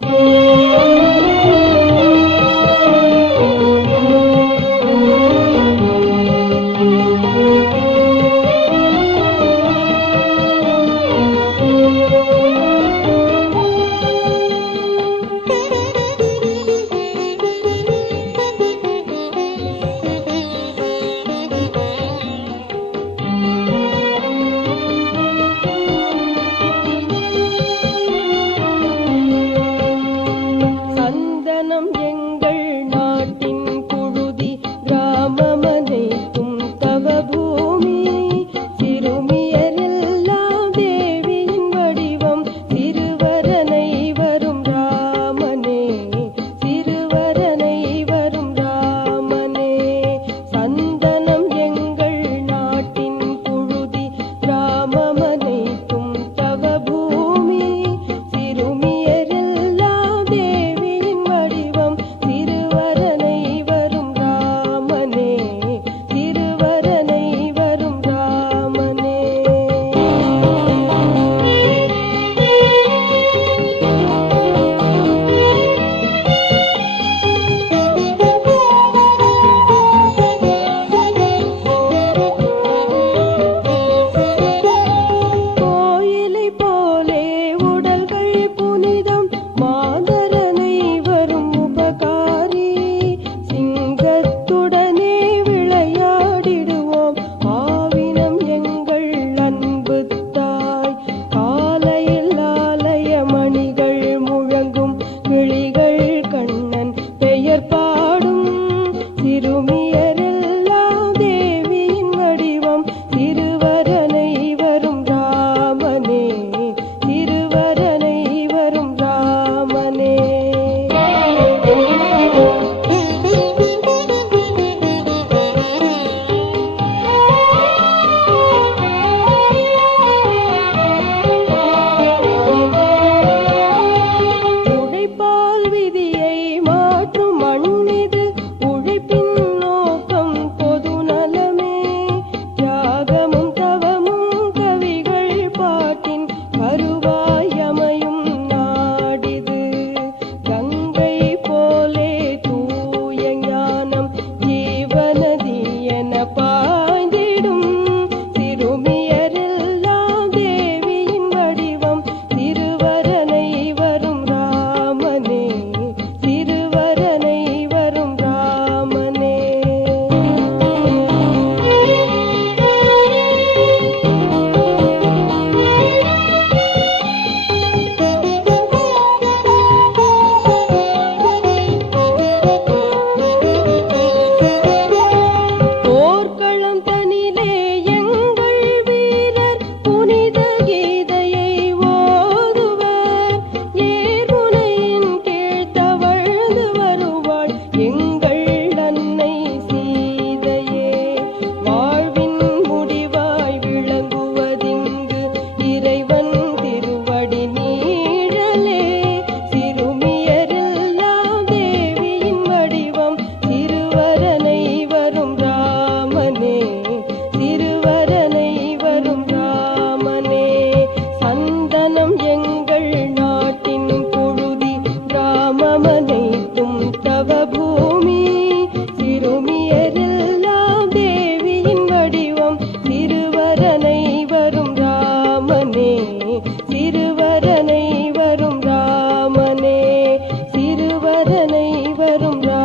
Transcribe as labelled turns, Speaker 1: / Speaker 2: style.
Speaker 1: Thank
Speaker 2: yarım da